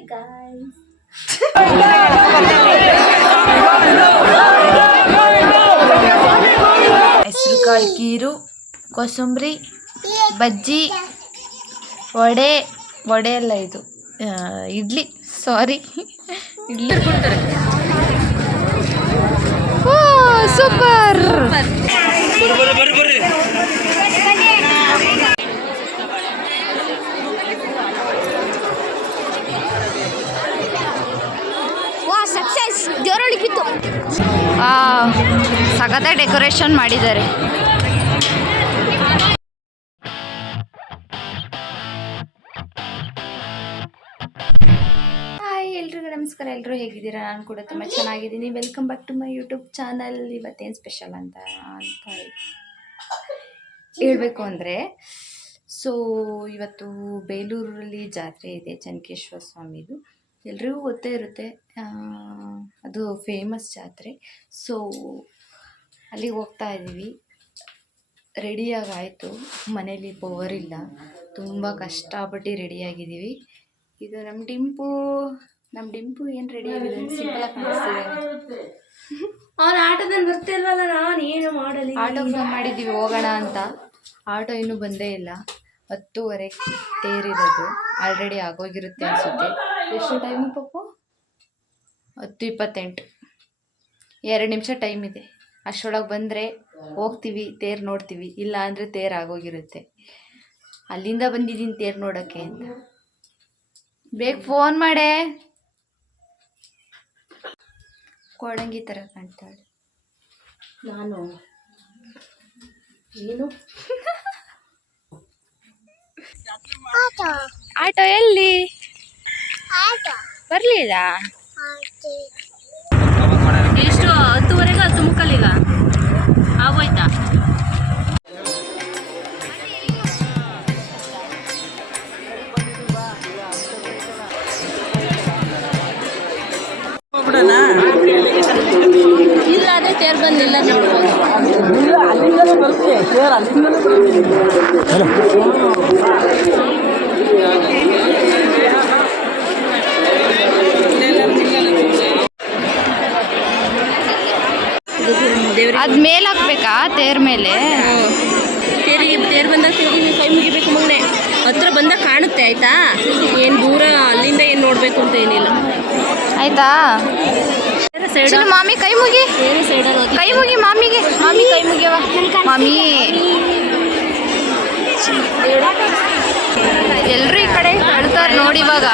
Hi guys ಹೆಸರು ಕಾಳು ಕೀರು ಕೋಸಂಬರಿ ಬಜ್ಜಿ ವಡೆ ವಡೆ ಎಲ್ಲ ಇದು idli sorry idli oh super ಜೋರೊಳಗೆ ಬಿತ್ತು ಸಖತ್ತ ಡೆಕೋರೇಷನ್ ಮಾಡಿದ್ದಾರೆ. ನಮಸ್ಕಾರ. ಎಲ್ಲರೂ ಹೇಗಿದ್ದೀರಾ? ನಾನು ಕೂಡ ತುಂಬ ಚೆನ್ನಾಗಿದ್ದೀನಿ. Welcome back to my YouTube channel ಇವತ್ತೇನು ಸ್ಪೆಷಲ್ ಅಂತ ಅಂತ ಹೇಳಬೇಕು ಅಂದರೆ ಸೊ ಇವತ್ತು ಬೇಲೂರಲ್ಲಿ ಜಾತ್ರೆ ಇದೆ ಚನ್ಕೇಶ್ವರ ಸ್ವಾಮಿದು. ಎಲ್ರಿಗೂ ಗೊತ್ತೇ ಇರುತ್ತೆ ಅದು ಫೇಮಸ್ ಜಾತ್ರೆ. ಸೊ ಅಲ್ಲಿಗೆ ಹೋಗ್ತಾ ಇದ್ದೀವಿ. ರೆಡಿಯಾಗಿ ಆಯಿತು ಮನೇಲಿ ಪವರ್ ಇಲ್ಲ. ತುಂಬ ಕಷ್ಟಪಟ್ಟು ರೆಡಿಯಾಗಿದ್ದೀವಿ ಇದು ನಮ್ಮ ಡಿಂಪು ನಮ್ಮ ಡಿಂಪು ಏನು ರೆಡಿಯಾಗಿದೆ ಸಿಂಪಲಾಗಿ ಕಾಣಿಸ್ತಿದೆ. ಅವ್ನ ಆಟೋದಲ್ಲಿ ಬರ್ತಿಲ್ವಲ್ಲ ನಾನು? ಏನು ಮಾಡಲಿ? ಆಟೋ ಫೋನ್ ಮಾಡಿದ್ದೀವಿ ಹೋಗೋಣ ಅಂತ. ಆಟೋ ಇನ್ನೂ ಬಂದೇ ಇಲ್ಲ. ಹತ್ತುವರೆ ತೇರಿರೋದು. ಆಲ್ರೆಡಿ ಆಗೋಗಿರುತ್ತೆ ಅನಿಸುತ್ತೆ. ಎಷ್ಟು ಟೈಮ್ ಪಪ್ಪು? ಹತ್ತು ಇಪ್ಪತ್ತೆಂಟು. ಎರಡು ನಿಮಿಷ ಟೈಮ್ ಇದೆ. ಅಷ್ಟರೊಳಗೆ ಬಂದರೆ ಹೋಗ್ತೀವಿ ತೇರು ನೋಡ್ತೀವಿ. ಇಲ್ಲ ಅಂದರೆ ತೇರು ಆಗೋಗಿರುತ್ತೆ. ಅಲ್ಲಿಂದ ಬಂದಿದ್ದೀನಿ ತೇರು ನೋಡೋಕ್ಕೆ ಅಂತ. ಬೇಗ ಫೋನ್ ಮಾಡೆ. ಕೊಡಂಗಿ ಥರ ಕಾಣ್ತಾಳೆ. ನಾನು? ಏನು ಆಟೋ ಎಲ್ಲಿ? ಬರ್ಲಿಲ್ಲ. ಎಷ್ಟು ಹತ್ತುವರೆಗೆ ಹತ್ತು ಮುಕ್ಕಲ್ಲಿಗ ಆಗೋಯ್ತಾ? ಇಲ್ಲ ಅದೇ ತೇರ್ ಬಂದಿಲ್ಲ ನೋಡ್ಬೋದು ಅದ್ ಮೇಲೆ ಹಾಕ್ಬೇಕಾ ತೇರ್ ಮೇಲೆ? ತೇರಿಗೆ ತೇರು ಬಂದಾಗ ಕೈ ಮುಗಿಬೇಕು ಮಗನೆ. ಹತ್ರ ಬಂದಾಗ ಕಾಣುತ್ತೆ ಆಯ್ತಾ? ಏನು ದೂರ ಅಲ್ಲಿಂದ ಏನು ನೋಡಬೇಕು ಅಂತ ಏನಿಲ್ಲ. ಆಯ್ತಾ? ಮಾಮಿ ಕೈ ಮುಗಿ. ಕೈ ಮುಗಿ ಮಾಮಿಗೆ. ಮಾಮಿ ಕೈ ಮುಗಿಯವ ಮಾಮಿ. ಎಲ್ರು ಈ ಕಡೆ ಕಾಣ್ತಾರ ನೋಡಿ ಇವಾಗ.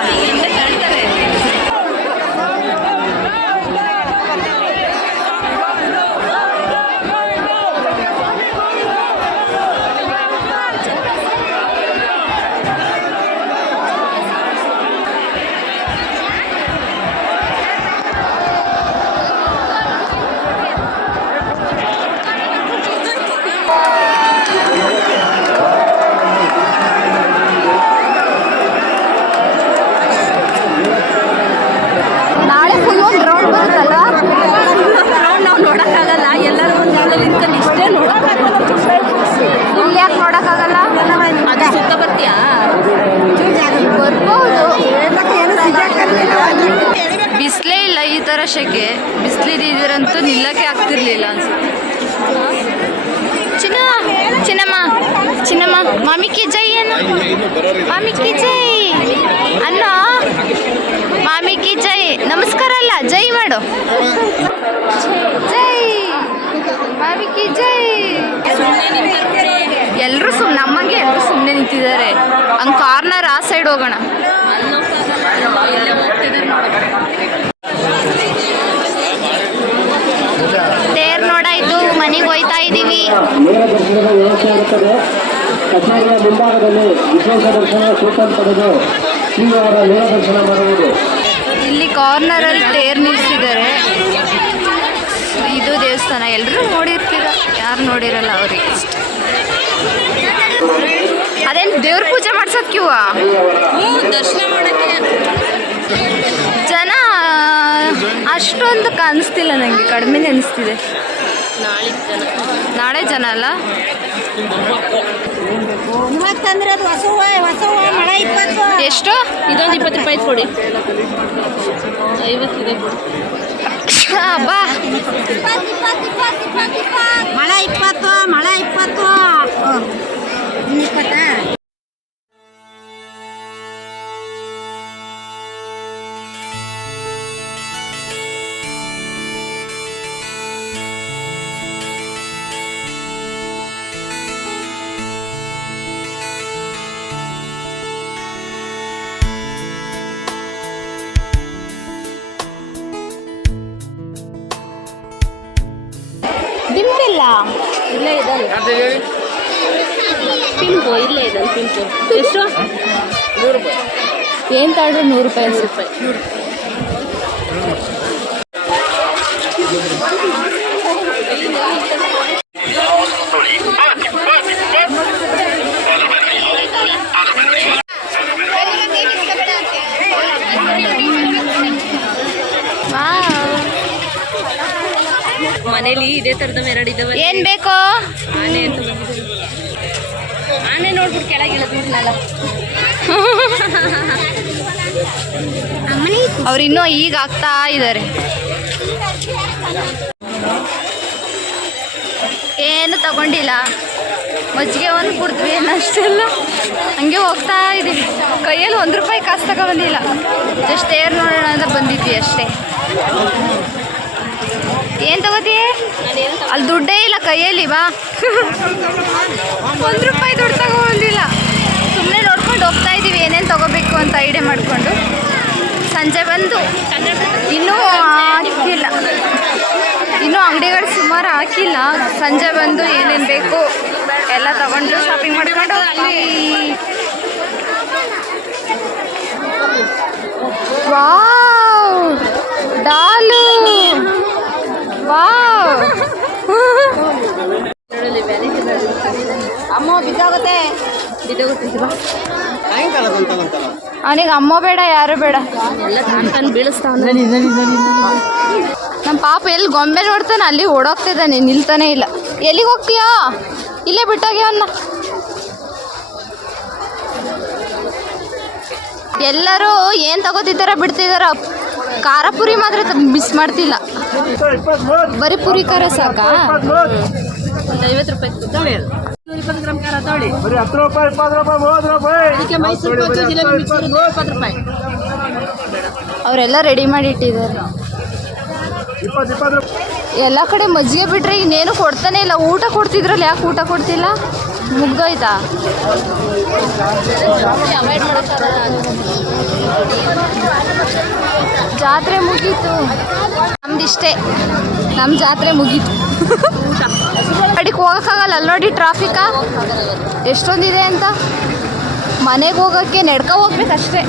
ಥರ ಶೆಕೆ ಬಿಸಿಲಿದ್ದಿದ್ರಂತೂ ನಿಲ್ಲಕ್ಕೆ ಆಗ್ತಿರ್ಲಿಲ್ಲ ಅನ್ಸುತ್ತೆ. ಚಿನ್ನ, ಚಿನ್ನಮ್ಮ ಚಿನ್ನಮ್ಮ, ಮಾಮಿ ಕಿ ಜೈ ಅನ್ನ ಮಾಮಿ ಕಿ ಜೈ. ಅನ್ನ ಮಾಮಿ ಕಿ ಜೈ. ನಮಸ್ಕಾರ ಅಲ್ಲ, ಜೈ ಮಾಡು. ಜೈ, ಮಾಮಿ ಕಿ ಜೈ. ಎಲ್ಲರೂ ಸುಮ್ಮನೆ ನಮ್ಮಂಗೆ ಎಲ್ಲರೂ ಸುಮ್ಮನೆ ನಿಂತಿದ್ದಾರೆ. ಹಂಗೆ ಕಾರ್ನರ್ ಆ ಸೈಡ್ ಹೋಗೋಣ ಎಲ್ಲೇ ಹೋಗ್ತಿದ್ದಾರೆ ತೇರ್ ನೋಡಾಯ್ತು ಮನೆಗೆ ಹೋಯ್ತಾ ಇದ್ದೀವಿ. ಕಚೇರಿಯ ಮುಂಭಾಗದಲ್ಲಿ ವಿಶೇಷ ದರ್ಶನ ಕೂಪನ್ ಪಡೆದು ಶ್ರೀವಾರ ನೇರ ದರ್ಶನ ಮಾಡುವುದು ಇಲ್ಲಿ ಕಾರ್ನರಲ್ಲಿ ತೇರ್ ನಿಲ್ಲಿಸಿದ್ದಾರೆ ಇದು ದೇವಸ್ಥಾನ. ಎಲ್ಲರೂ ನೋಡಿರ್ತೀರ? ಯಾರು ನೋಡಿರಲ್ಲ ಅವ್ರಿಗೆ. ಅದೇನು ದೇವ್ರ ಪೂಜೆ ಮಾಡ್ಸೋಕೆ ದರ್ಶನ ಮಾಡಕ್ಕೆ ಜನ ಅಷ್ಟೊಂದು ಕಾಣಿಸ್ತಿಲ್ಲ ನನಗೆ ಕಡಿಮೆ ಅನಿಸ್ತಿದೆ. ನಾಳೆ ಜನ. ನಾಳೆ ಜನ ಅಲ್ಲ? ಎಷ್ಟು? ಇದೊಂದು ಇಪ್ಪತ್ತು ರೂಪಾಯಿ ಕೊಡಿ. ಐವತ್ತಿದೆ ಬಾ ಮಳೆ ಇಪ್ಪತ್ತು ಮಳೆ ಇಪ್ಪತ್ತು? ಇಲ್ಲೇ ಇದ್ದಾನೆ. ಪಿಂಪು ಇಲ್ಲೇ ಇದ್ದಾನೆ ಪಿಂಪು. ಎಷ್ಟು? ನೂರು ರೂಪಾಯಿ. ಏನು ತಗೊಂಡ್ರೆ ನೂರು ರೂಪಾಯಿ ರೂಪಾಯಿ. ಮನೇಲಿ ಇದೇ ಥರದ ಎರಡು ಇದಾವೆ. ಏನು ಬೇಕು? ಆನೆ ಅಂತ ಆನೆ ನೋಡ್ಬಿಟ್ಟು ಕೆಳಗೆ ಇಳಿದ್ಬಿಟ್ನಲ್ಲ ಅವ್ರು ಇನ್ನೂ ಈಗ ಆಗ್ತಾ ಇದ್ದಾರೆ ಏನು ತಗೊಂಡಿಲ್ಲ. ಮಜ್ಜಿಗೆ ಒಂದು ಕುಡ್ದ್ವಿ ಅಷ್ಟೆಲ್ಲ ಹಂಗೆ ಹೋಗ್ತಾ ಇದ್ದೀವಿ ಕೈಯಲ್ಲಿ ಒಂದು ರೂಪಾಯಿ ಕಾಸು ತಗೊಬಂದಿಲ್ಲ ಜಸ್ಟ್ ಏರ್ ನೋಡೋಣ ಅಂತ ಬಂದಿದ್ವಿ ಅಷ್ಟೇ. ಏನು ತಗೋತಿ? ಅಲ್ಲಿ ದುಡ್ಡೇ ಇಲ್ಲ, ಕೈಯಲ್ಲಿ ಬಾ. ಒಂದು ರೂಪಾಯಿ ದುಡ್ಡು ತಗೋಂದಿಲ್ಲ ಸುಮ್ಮನೆ ನೋಡ್ಕೊಂಡು ಹೋಗ್ತಾ ಇದೀವಿ, ಏನೇನು ತಗೋಬೇಕು ಅಂತ ಐಡಿಯಾ ಮಾಡಿಕೊಂಡು. ಸಂಜೆ ಬಂದು. ಇನ್ನೂ ಹಾಕಿಲ್ಲ. ಇನ್ನೂ ಅಂಗಡಿಗಳು ಸುಮಾರು ಹಾಕಿಲ್ಲ. ಸಂಜೆ ಬಂದು ಏನೇನು ಬೇಕು, ಎಲ್ಲ ತಗೊಂಡು ಶಾಪಿಂಗ್ ಮಾಡ್ಕೊಂಡು ಹೋಗ್ತೀವಿ. ವಾವ್! ಡಾಲು! ವಾವ್. ಅಮ್ಮ ಬಿದ್ದೋಗುತ್ತೆ. ಬಿದ್ದೋಗುತ್ತೆ ಬಾ. ಅವನಿಗೆ ಅಮ್ಮ ಬೇಡ ಯಾರು ಬೇಡ. ಎಲ್ಲ ತಾನು ತಾನು ಬೀಳಿಸ್ತಾವನೆ ನಮ್ಮ ಪಾಪ ಎಲ್ಲಿ ಗೊಂಬೆ ನೋಡ್ತಾನೆ ಅಲ್ಲಿ ಓಡೋಗ್ತಿದ್ದಾನೆ ನಿಲ್ತಾನೆ ಇಲ್ಲ. ಎಲ್ಲಿಗೆ ಹೋಗ್ತೀಯಾ? ಇಲ್ಲೇ ಬಿಟ್ಟೋಗಿ ಅವನ್ನ ಎಲ್ಲರೂ ಏನು ತಗೋತಿದ್ದಾರ ಬಿಡ್ತಿದಾರ ಖಾರ ಪುರಿ ಮಾತ್ರ ಮಿಸ್ ಮಾಡ್ತಿಲ್ಲ. ಬರೀ ಪುರಿ ಖಾರ ಸಾಕಾ? ಒಂದು ಐವತ್ತು ರೂಪಾಯಿ ತಗೊಳ್ಳಿ ಇಪ್ಪತ್ತು ಗ್ರಾಮ್ ಖಾರ ತಗೊಳ್ಳಿ ಬರೀ ಹತ್ತು ರೂಪಾಯಿ ಇಪ್ಪತ್ತು ರೂಪಾಯಿ ಮೂವತ್ತು ರೂಪಾಯಿ. ಅದಕ್ಕೆ ಮೈಸೂರು ಬಜ್ಜಿ ಜಿಲೇಬಿ ಮಿಕ್ಸ್ ಇರುತ್ತೆ ಇಪ್ಪತ್ತು ರೂಪಾಯಿ. ಅವರೆಲ್ಲ ರೆಡಿ ಮಾಡಿ ಇಟ್ಟಿದ್ದಾರೆ. ಇಪ್ಪತ್ತು ಇಪ್ಪತ್ತು ರೂಪಾಯಿ. ಎಲ್ಲ ಕಡೆ ಮಜ್ಜಿಗೆ ಬಿಟ್ರೆ ಇನ್ನೇನು ಕೊಡ್ತಾನೆ ಇಲ್ಲ. ಊಟ ಕೊಡ್ತಿದ್ರಲ್ಲ, ಯಾಕೆ ಊಟ ಕೊಡ್ತಿಲ್ಲ? ಮುಗ್ದೋಯ್ತಾ? ಜಾತ್ರೆ ಮುಗೀತು. ನಮ್ದಿಷ್ಟೇ. ನಮ್ಮ ಜಾತ್ರೆ ಮುಗೀತು. ಕಡೆಗೆ ಹೋಗೋಕ್ಕಾಗಲ್ಲ. ಅಲ್ಲಿ ನೋಡಿ ಟ್ರಾಫಿಕಾ? ಎಷ್ಟೊಂದಿದೆ ಅಂತ? ಮನೆಗೆ ಹೋಗೋಕ್ಕೆ ನಡ್ಕೊ ಹೋಗ್ಬೇಕಷ್ಟೇ.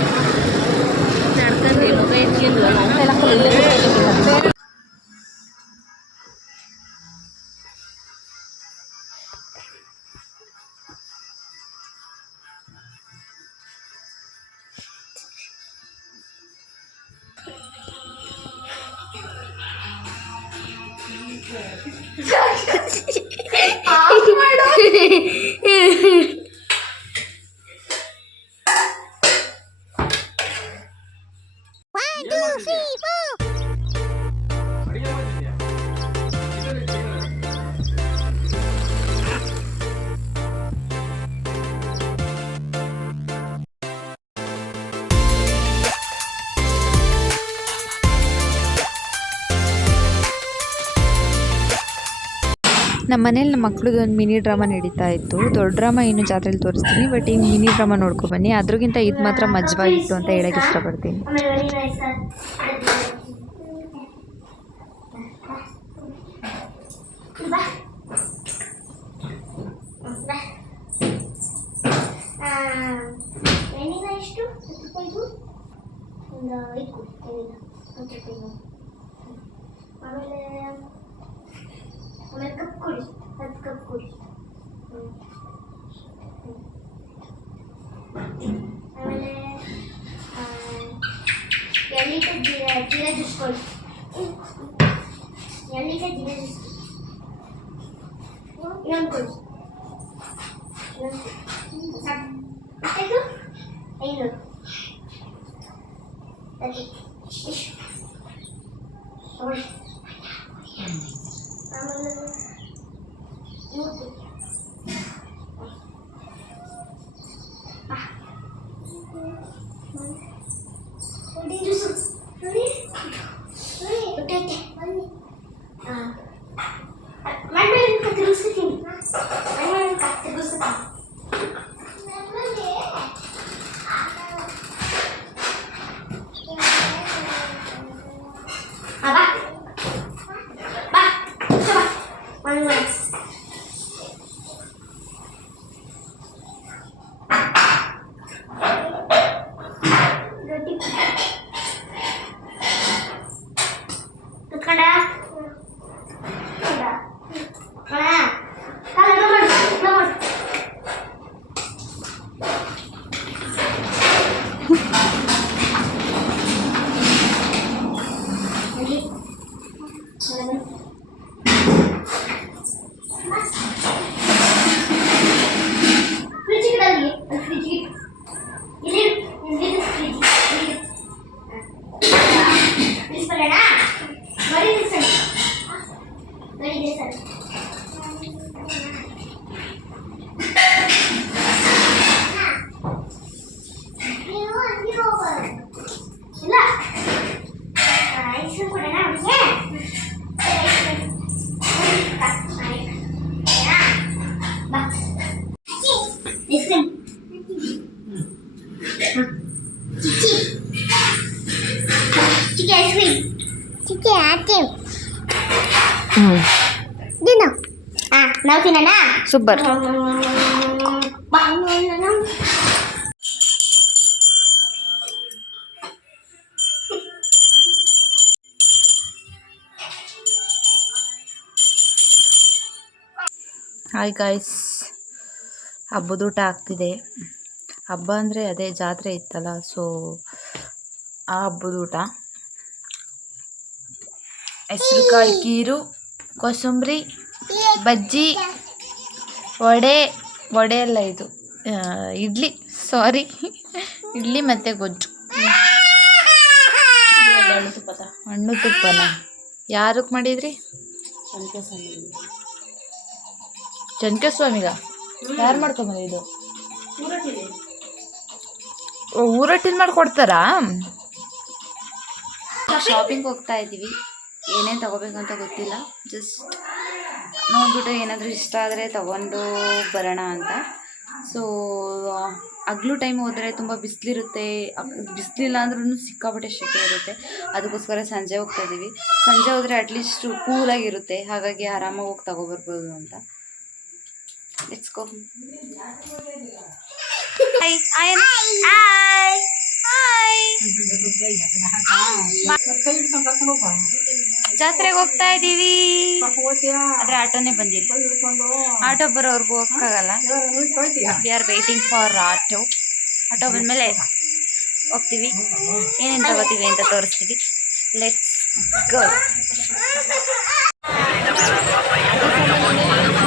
ನಡ್ಕೊಂಡು ಇಲ್ಲ ನಮ್ಮ ಮನೇಲಿ ನಮ್ಮ ಮಕ್ಳದ್ದು ಒಂದು ಮಿನಿ ಡ್ರಾಮಾ ನಡೀತಾ ಇತ್ತು. ದೊಡ್ಡ ಡ್ರಾಮಾ ಇನ್ನು ಜಾತ್ರೆಲಿ ತೋರಿಸ್ತೀನಿ ಬಟ್ ಈ ಮಿನಿ ಡ್ರಾಮಾ ನೋಡ್ಕೊ ಬನ್ನಿ. ಅದ್ರಗಿಂತ ಇದು ಮಾತ್ರ ಮಜವಾಗಿತ್ತು ಅಂತ ಹೇಳಕ್ಕೆ ಇಷ್ಟಪಡ್ತೀನಿ. ಎಣ್ಣೆನ ಎಷ್ಟು ಹತ್ತು ರೂಪಾಯಿದು ಒಂದು ಐದು ಕೊಡಿ ಎಣ್ಣೆನ ಹತ್ತು ರೂಪಾಯಿದು ಆಮೇಲೆ ಆಮೇಲೆ ಕಪ್ ಕೊಡಿ ಹತ್ತು ಕಪ್ ಕೊಡಿ ಹ್ಮ್. ಹ್ಮ್. ಆಮೇಲೆ ಆ, ಎರಡು ಲೀಟರ್ ಜೀರಾ ಜೀರಾ ಜ್ಯೂಸ್ ಕೊಡಿ ಎರಡು ಲೀಟರ್ ಜೀರಾ ಸೂಪರ್ ಹಾಯ್ ಗಾಯ್ಸ್ ಹಬ್ಬದ ಊಟ ಆಗ್ತಿದೆ. ಹಬ್ಬ ಅಂದರೆ ಅದೇ ಜಾತ್ರೆ ಇತ್ತಲ್ಲ ಸೊ ಆ ಹಬ್ಬದ ಊಟ. ಹೆಸ್ರು ಕಾಳು ಕೀರು, ಕೋಸಂಬರಿ, ಬಜ್ಜಿ ವಡೆ ವಡೆ ಅಲ್ಲ ಇದು ಇಡ್ಲಿ ಸಾರಿ ಇಡ್ಲಿ ಮತ್ತು ಗೊಜ್ಜು. ಹಣ್ಣು ತುಪ್ಪನ? ಯಾರಕ್ಕೆ ಮಾಡಿದ್ರಿ? ಚಂಕೆ ಸ್ವಾಮಿಗ ಯಾರು ಮಾಡ್ಕೊಂಬಂದಿದ್ದು ಇದು? ಊರಟ್ಟಿನ ಮಾಡ್ಕೊಡ್ತಾರಾ? ಶಾಪಿಂಗ್ ಹೋಗ್ತಾ ಇದ್ದೀವಿ ಏನೇನು ತಗೋಬೇಕು ಅಂತ ಗೊತ್ತಿಲ್ಲ. ಜಸ್ಟ್ ನೋಡ್ಬಿಟ್ಟು ಏನಾದರೂ ಇಷ್ಟ ಆದರೆ ತಗೊಂಡು ಬರೋಣ ಅಂತ. ಸೊ ಹಗ್ಲು ಟೈಮ್ ಹೋದರೆ ತುಂಬ ಬಿಸಿಲಿರುತ್ತೆ. ಬಿಸಿಲಿಲ್ಲ ಅಂದ್ರೂ ಸಿಕ್ಕಾಪಟ್ಟೆ ಶೆಕೆ ಇರುತ್ತೆ. ಅದಕ್ಕೋಸ್ಕರ ಸಂಜೆ ಹೋಗ್ತಾ ಇದ್ದೀವಿ ಸಂಜೆ ಹೋದರೆ ಅಟ್ಲೀಸ್ಟ್ ಕೂಲಾಗಿರುತ್ತೆ ಹಾಗಾಗಿ ಆರಾಮಾಗಿ ಹೋಗಿ ತೊಗೊಬರ್ಬೋದು ಅಂತ. Let's go hi hi hi hi ಜಾತ್ರೆಗೆ ಹೋಗ್ತಾ ಇದೀವಿ. ಆದ್ರೆ ಆಟೋನೇ ಬಂದಿಲ್ಲ. ಆಟೋ ಬರೋವರೆಗೂ ಹೋಗಕ್ಕಾಗಲ್ಲ. We are waiting for auto. Auto ಬಂದ್ಮೇಲೆ ಹೋಗ್ತೀವಿ. ಏನೇನು ತಗೋತೀವಿ ಅಂತ ತೋರಿಸ್ತೀವಿ. ಲೆಟ್ಸ್ ಗೋ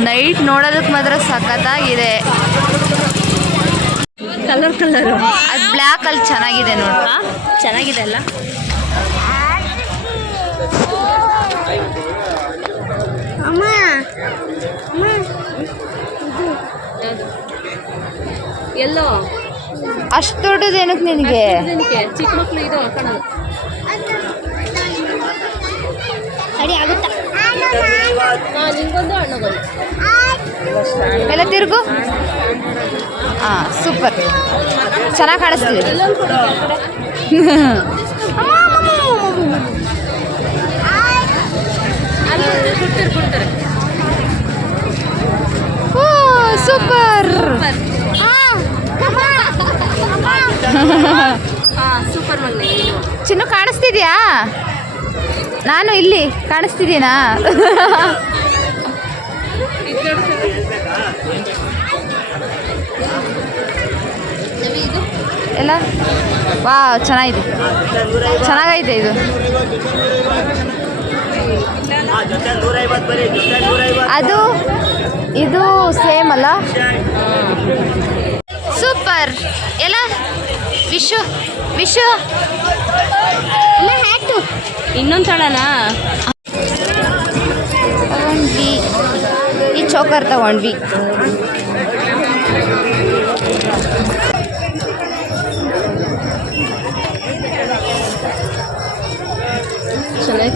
ನೈಟ್ ನೋಡೋದಕ್ಕೆ ಮಾತ್ರ ಸಖತ್ತಾಗಿದೆ. Colour colour. ಅದು ಬ್ಲ್ಯಾಕ್ ಅಲ್ಲಿ ಚೆನ್ನಾಗಿದೆ ನೋಡು ಚೆನ್ನಾಗಿದೆ ಅಲ್ಲ? ಅಮ್ಮ ಅಮ್ಮ. ಎಲ್ಲೋ? ಅಷ್ಟು ದೊಡ್ಡದು ಏನಕ್ಕೆ ನಿನಗೆ? ಚಿಕ್ಕ ಮಕ್ಕಳು ಇದು ಹಾಕೊಳ್ಳೋದು ಸರಿ ಆಗುತ್ತಾ? ಹಾಂ ನಿಂಗೊಂದು ಹಣ್ಣಗೊಂದು ಎಲ್ಲ ತಿರುಗು? ಹಾಂ ಸೂಪರ್. ಚೆನ್ನಾಗಿ ಕಾಣಿಸ್ತಿದೆ. ಓ ಸೂಪರ್. ಚಿನ್ನು ಕಾಣಿಸ್ತಿದ್ಯಾ? ನಾನು ಇಲ್ಲಿ ಕಾಣಿಸ್ತಿದ್ದೀನಾ? ಎಲ್ಲ? ವಾ ಚೆನ್ನಾಗಿದೆ. ಚೆನ್ನಾಗೈತೆ ಇದು. ಅದು ಇದು ಸೇಮ್ ಅಲ್ಲ? ಸೂಪರ್. ಎಲ್ಲ? ವಿಶು ವಿಶು. ಇನ್ನೊಂದು ತಳನಾ? ತಗೊಂಡ್ವಿ. ಈ ಚೋಕರ್ ತಗೊಂಡ್ವಿ.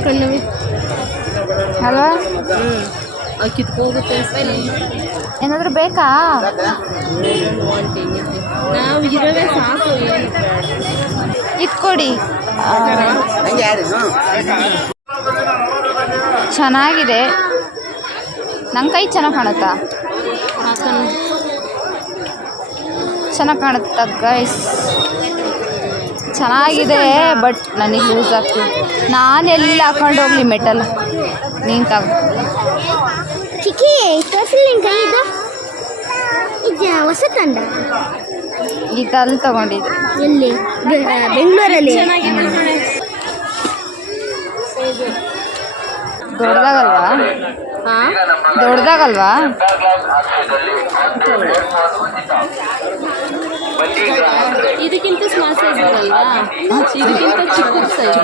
ಕಣ್ಣವಿ. ಅಲ್ವಾ? ಹ್ಞೂ ಕಿತ್ಕೋಗುತ್ತೆ ಏನಾದರೂ ಬೇಕಾ? ನಾವು ಇರೋದೇ ಸಾಕು ಏನು. ಚೆನ್ನಾಗಿದೆ. ನನ್ನ ಕೈ ಚೆನ್ನಾಗಿ ಕಾಣುತ್ತಾ? ಚೆನ್ನಾಗಿ ಕಾಣುತ್ತಾ ಗೈಸ್ ಚೆನ್ನಾಗಿದೆ ಬಟ್ ನನಗೆ ಯೂಸ್ ಆಗ್ತದೆ. ನಾನು ಎಲ್ಲಿ ಹಾಕೊಂಡು ಹೋಗ್ಲಿ ಮೆಟಲ್ ನೀನು ತಗೋ. ಚಿಕ್ಕಿ ಇದು? ಇದು ಹೊಸ ತಂಡ. ಈಗ ಅಲ್ಲಿ ತಗೊಂಡಿದ್ದೆ. ಎಲ್ಲಿ? ಬೆಂಗಳೂರಲ್ಲಿ. ದೊಡ್ಡದಾಗಲ್ವಾ? ಹಾಂ? ದೊಡ್ಡದಾಗಲ್ವಾ? ಇದಕ್ಕಿಂತ ಸ್ಮಾಲ್ ಸೈಜ್ ಇರಲ್ವಾ? ಇದಕ್ಕಿಂತ ಚಿಕ್ಕ ಸೈಜ್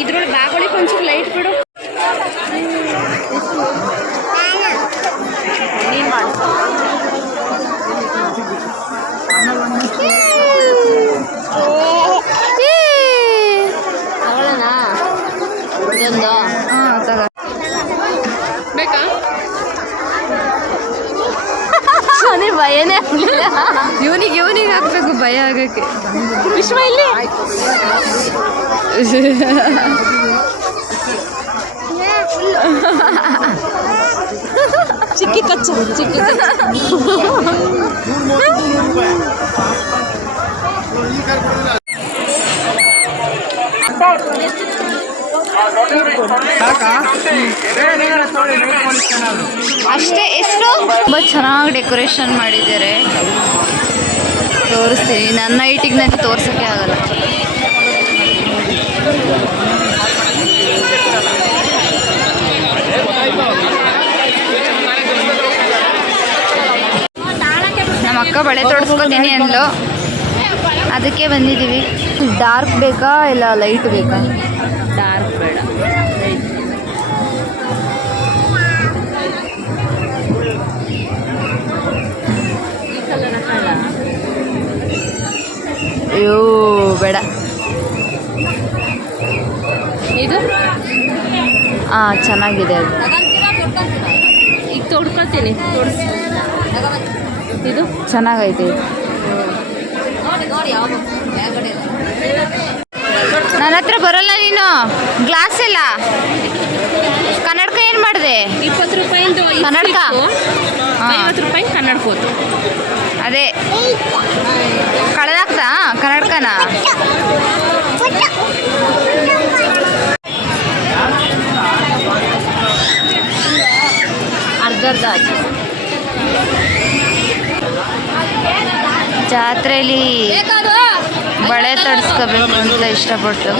ಇದ್ರೊಳಗೆ ಬ್ಯಾಗ್ ಒಳಗೆ ಒಂಚೂರು ಲೈಟ್ ಬಿಡು ನೀನು ಮಾಡು ತಗೊಳ್ಳೋಣ ಇದೊಂದು ಹಾಂ ತಗೋ ಬೇಕಾ ಅದೇ ಭಯನೇ ಆಗಲಿಲ್ಲ ಇವನಿಗೆ ಇವನಿಗೆ ಹಾಕ್ಬೇಕು ಭಯ ಆಗಕ್ಕೆ ವಿಶ್ವ ಇಲ್ಲಿ ಚಿಕ್ಕಿ ಕಚ್ಚು ಚಿಕ್ಕಿ ಕಚ್ಚು ಅಷ್ಟೇ ಎಷ್ಟು? ತುಂಬ ಚೆನ್ನಾಗಿ ಡೆಕೋರೇಷನ್ ಮಾಡಿದ್ದಾರೆ. ತೋರಿಸ್ತೀನಿ. ನನ್ನ ಐಟಿಗೆ ನನಗೆ ತೋರ್ಸೋಕ್ಕೆ ಆಗಲ್ಲ. ನಮ್ಮ ಅಕ್ಕ ಬಳೆ ತೊಡಸ್ಕೊತೀನಿ ಅಂದ್ಲು. ಅದಕ್ಕೆ ಬಂದಿದ್ದೀವಿ. ಡಾರ್ಕ್ ಬೇಕಾ ಇಲ್ಲ ಲೈಟ್ ಬೇಕಾ? ಡಾರ್ಕ್ ಬೇಡ. ಅಯ್ಯೋ ಬೇಡ. ಇದು? ಹಾಂ ಚೆನ್ನಾಗಿದೆ ಅದು. ಈಗ ತೊಡ್ಕೊಳ್ತೀನಿ ಇದು? ಚೆನ್ನಾಗೈತೆ ನನ್ನ ಹತ್ರ ಬರೋಲ್ಲ ನೀನು. ಗ್ಲಾಸ್ ಎಲ್ಲ. ಕನ್ನಡಕ ಏನು ಮಾಡಿದೆ? ಇಪ್ಪತ್ತು ರೂಪಾಯಿ ಕನ್ನಡಕ? ಐವತ್ತು ರೂಪಾಯಿ ಕನ್ನಡಕ ಹೋತು. ಅದೇ. ಕಳೆದಾಕ್ತಾ ಕನ್ನಡಕನ ಅರ್ಧ ಅರ್ಧ ಆಯ್ತು ಜಾತ್ರೆಯಲ್ಲಿ ಬಳೆ ತೊಡಸ್ಕೋಬೇಕು ಅಂತ ಇಷ್ಟಪಟ್ಟು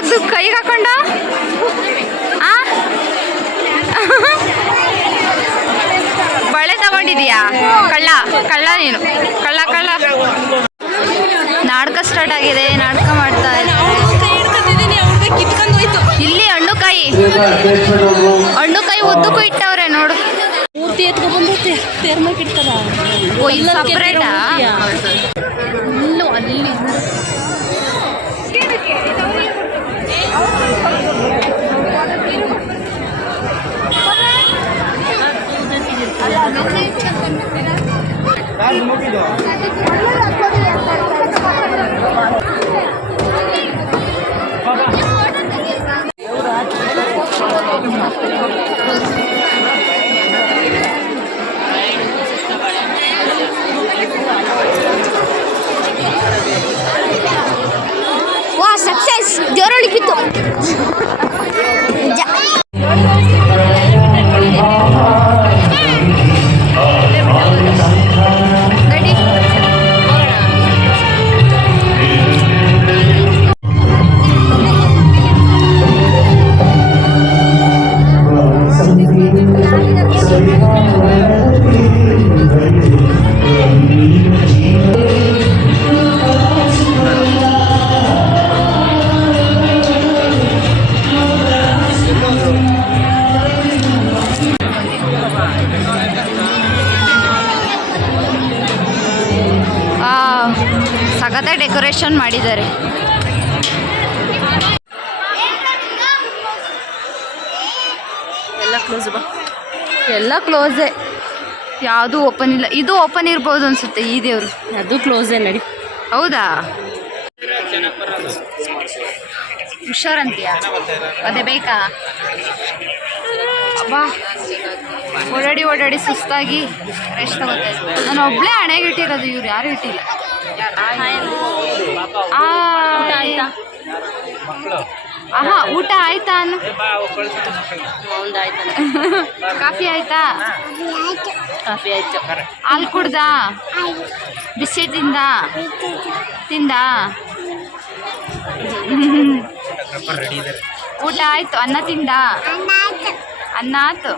ತೆಗ್ದು ಕೈಗೆ ಹಾಕೊಂಡು? ಆ? ಬಳೆ ತಗೊಂಡಿದೀಯಾ? ಕಳ್ಳ ಕಳ್ಳ ನೀನು. ಕಳ್ಳ ಕಳ್ಳ. ನಾಟಕ ಸ್ಟಾರ್ಟ್ ಆಗಿದೆ ನಾಟಕ ಮಾಡ್ತಾ ಇಲ್ಲಿ ಹಣ್ಣು ಕಾಯಿ ಹಣ್ಣು ಕಾಯಿ ಉದ್ದಕ್ಕೂ ಇಟ್ಟವ್ರೆ ನೋಡು. ಮೂರ್ತಿ ಎತ್ಕೊಂಡ್ಬಂದು ತೇರ್ಮಕ್ ಇಡ್ತಾರ ಓ, ಇದು ಸಪ್ರೇಟಾ ಇಲ್ಲೂ ಅಲ್ಲಿ મૂકી દો બાબા ದರ್ಶನ್ ಮಾಡಿದ್ದಾರೆ. ಎಲ್ಲ ಕ್ಲೋಸ್ ಎಲ್ಲ ಕ್ಲೋಸೇ ಯಾವುದು ಓಪನ್ ಇಲ್ಲ. ಇದು ಓಪನ್ ಇರ್ಬೋದು ಅನ್ಸುತ್ತೆ ಈ ದೇವರು. ಅದು ಕ್ಲೋಸೇ ನಡಿ. ಹೌದಾ? ಹುಷಾರಂತೀಯಾ? ಅದೇ ಬೇಕಾ? ಅಬ್ಬಾ. ಓಡಾಡಿ ಓಡಾಡಿ ಸುಸ್ತಾಗಿ ರೆಸ್ಟ್ ತಗೋತಾ ನಾನು ಒಬ್ಳೇ ಹಣೆಗೆ ಇಟ್ಟಿರೋದು ಇವ್ರು ಯಾರು ಇಟ್ಟಿಲ್ಲ. ಆ, ಆಯ್ತಾ? ಆಹಾ ಊಟ ಆಯ್ತಾ ಅನ್ನು? ಒಂದು ಆಯ್ತಾ ಕಾಫಿ ಆಯ್ತಾ? ಕಾಫಿ ಆಯ್ತು. ಹಾಲು ಕುಡ್ದ? ಬಿಸಿ ತಿಂದ? ತಿಂದ? ಊಟ ಆಯ್ತು. ಅನ್ನ ತಿಂದ? ಅನ್ನ ಆಯ್ತು.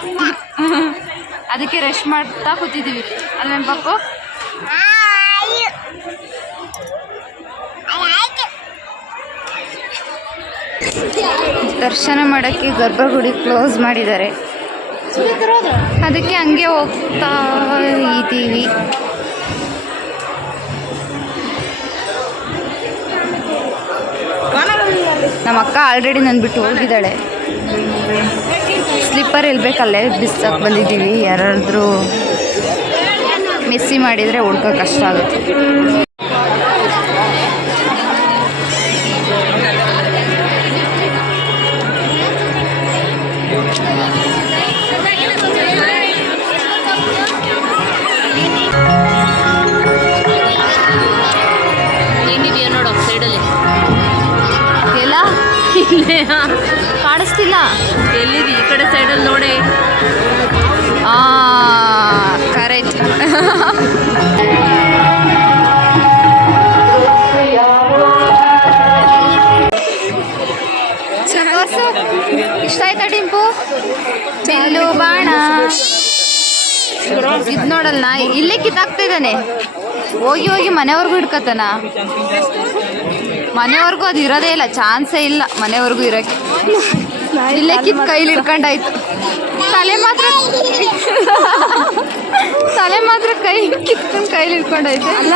ಅದಕ್ಕೆ ರೆಸ್ಟ್ ಮಾಡ್ತಾ ಕೂತಿದ್ದೀವಿ ಅಲ್ವೇನು ಪಪ್ಪು ದರ್ಶನ ಮಾಡೋಕ್ಕೆ ಗರ್ಭಗುಡಿ ಕ್ಲೋಸ್ ಮಾಡಿದ್ದಾರೆ. ಅದಕ್ಕೆ ಹಂಗೆ ಹೋಗ್ತಾ ಇದ್ದೀವಿ. ನಮ್ಮ ಅಕ್ಕ ಆಲ್ರೆಡಿ ನಾನು ಬಿಟ್ಟು ಹೋಗಿದ್ದಾಳೆ. ಸ್ಲಿಪ್ಪರ್ ಇಲ್ಬೇಕಲ್ಲೇ ಬಿಸ್ಸಕ್ಕೆ ಬಂದಿದ್ದೀವಿ. ಯಾರಾದರೂ ಮೆಸ್ಸಿ ಮಾಡಿದರೆ ಹುಡ್ಕೋ ಕಷ್ಟ ಆಗುತ್ತೆ. ಕಾಣಿಸ್ತಿಲ್ಲ. ಎಲ್ಲಿದೆ? ಈ ಕಡೆ ಸೈಡಲ್ಲಿ ನೋಡಿ. ಆ ಕರೆಕ್ಟ್ ಇಷ್ಟ ಆಯ್ತಾ ಟಿಂಪು ಚೆಲ್ಲು ಬಾಣ. ಇದು ನೋಡಲ್ಲ ಇಲ್ಲೇ ಕಿತ್ತಾಕ್ತಾ ಇದ್ದಾನೆ ಹೋಗಿ ಹೋಗಿ ಮನೆಯವ್ರಿಗೂ ಹಿಡ್ಕತಾನ. ಮನೆವರೆಗೂ ಅದು ಇರೋದೇ ಇಲ್ಲ ಚಾನ್ಸೇ ಇಲ್ಲ ಮನೆವರೆಗೂ ಇರೋಕ್ಕೆ. ಇಲ್ಲೇ ಕಿತ್ ಕೈಲಿ ಹಿಡ್ಕೊಂಡಾಯ್ತು. ತಲೆ ಮಾತ್ರ ತಲೆ ಮಾತ್ರ ಕೈ ಕಿತ್ಕೊಂಡು ಕೈಲಿ ಹಿಡ್ಕೊಂಡೈತೆ ಅಲ್ಲ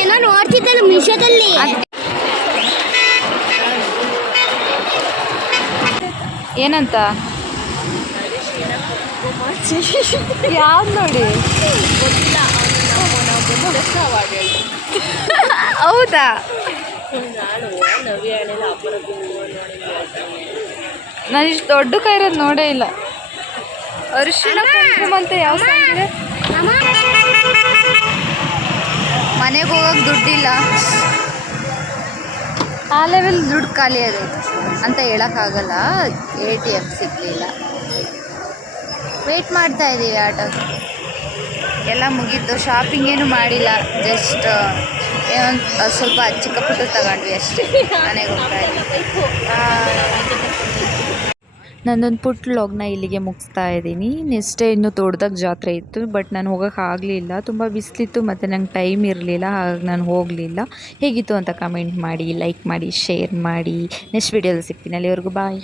ಏನೋ ನೋಡ್ತಿದ್ದಲ್ಲ ಮೀಶೋದಲ್ಲಿ. ಏನಂತ? ಯಾವ್ದು ನೋಡಿ? ಹೌದಾ? ನಾನು ಇಷ್ಟು ದೊಡ್ಡ ಕೈ ಇರೋದು ನೋಡೇ ಇಲ್ಲ. ಅರಿಶಿಣ ಕುಂಕುಮ ಅಂತ ಯಾವ ಸಾಂಗ್ ಇದೆ? ಮನೆಗೆ ಹೋಗೋಕೆ ದುಡ್ಡಿಲ್ಲ. ಆ ಲೆವೆಲ್ ದುಡ್ಡು ಖಾಲಿ ಆಗೈತೆ ಅಂತ ಹೇಳೋಕ್ಕಾಗಲ್ಲ ಎ ಟಿ ಎಂ ಸಿಗಲಿಲ್ಲ. ವೆಯ್ಟ್ ಮಾಡ್ತಾ ಇದ್ದೀವಿ ಆಟೋಗೆ. ಎಲ್ಲ ಮುಗೀತು. ಶಾಪಿಂಗ್ ಏನು ಮಾಡಿಲ್ಲ. ಜಸ್ಟ್ ಏನೊಂದು ಸ್ವಲ್ಪ ಚಿಕ್ಕ ಪುಟ್ಟ ತಗೊಂಡ್ವಿ ಅಷ್ಟೇ. ಮನೆಗೆ ಹೋಗ್ತಾ ನಂದೊಂದು ಪುಟ್ಟ ಲಾಗ್ನ ಇಲ್ಲಿಗೆ ಮುಗಿಸ್ತಾ ಇದ್ದೀನಿ. ನೆಕ್ಸ್ಟ್ ಇನ್ನೂ ತೋಟದಾಗ ಜಾತ್ರೆ ಇತ್ತು ಬಟ್ ನಾನು ಹೋಗೋಕೆ ಆಗಲಿಲ್ಲ. ತುಂಬ ಬಿಸಿಲಿತ್ತು ಮತ್ತು ನಂಗೆ ಟೈಮ್ ಇರಲಿಲ್ಲ, ಹಾಗಾಗಿ ನಾನು ಹೋಗಲಿಲ್ಲ. ಹೇಗಿತ್ತು ಅಂತ ಕಮೆಂಟ್ ಮಾಡಿ ಲೈಕ್ ಮಾಡಿ ಶೇರ್ ಮಾಡಿ. ನೆಕ್ಸ್ಟ್ ವೀಡಿಯೋದಲ್ಲಿ ಸಿಗ್ತೀನಿ. ಅಲ್ಲಿವರೆಗೂ ಬಾಯ್